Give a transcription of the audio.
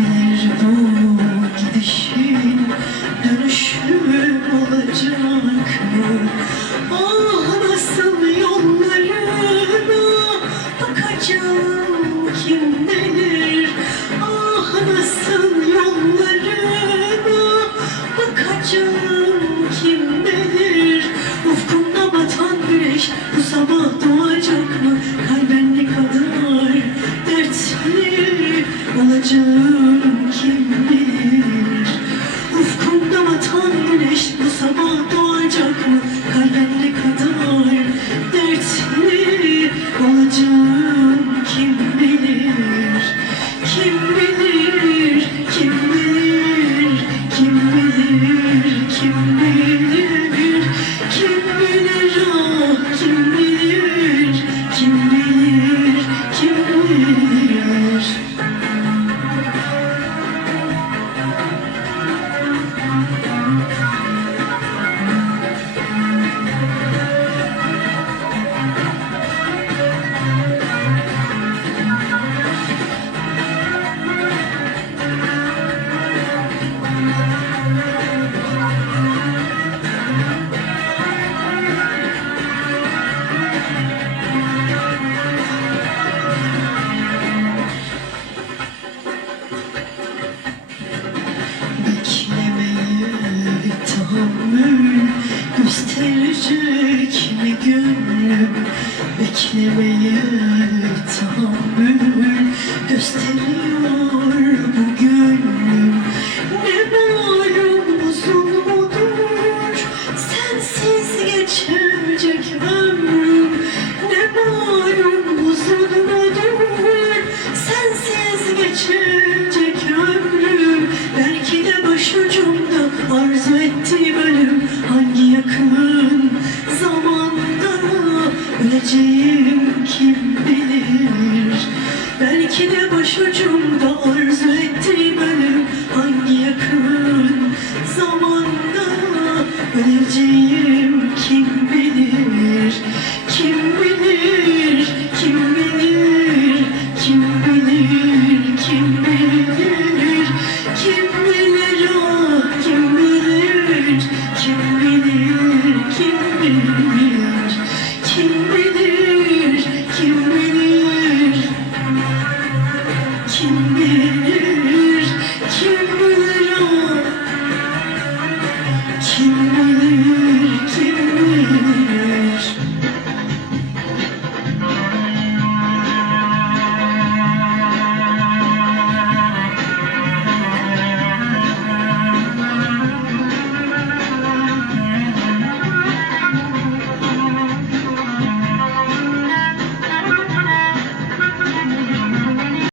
Bir bu gidişin dönüşü olacak mı? Ah nasıl yollarına bakacağım kim bilir? Ah nasıl yollarına bakacağım kim bilir? Ufkumda batan güneş bu sabah doğacak mı? Kalbim ne kadar dertli olacağım mi gönlüm? Beklemeye tahammül gösteriyor bu gönlüm. Ne malum uzun mudur? Sensiz geçecek ömrüm. Ne malum uzun mudur? Sensiz geçecek ömrüm. Belki de başucumda arzu ettiğim kim bilir Kim bilir ah kim bilir, kim bilir, kim Kim bilir, kim bilir, kim bilir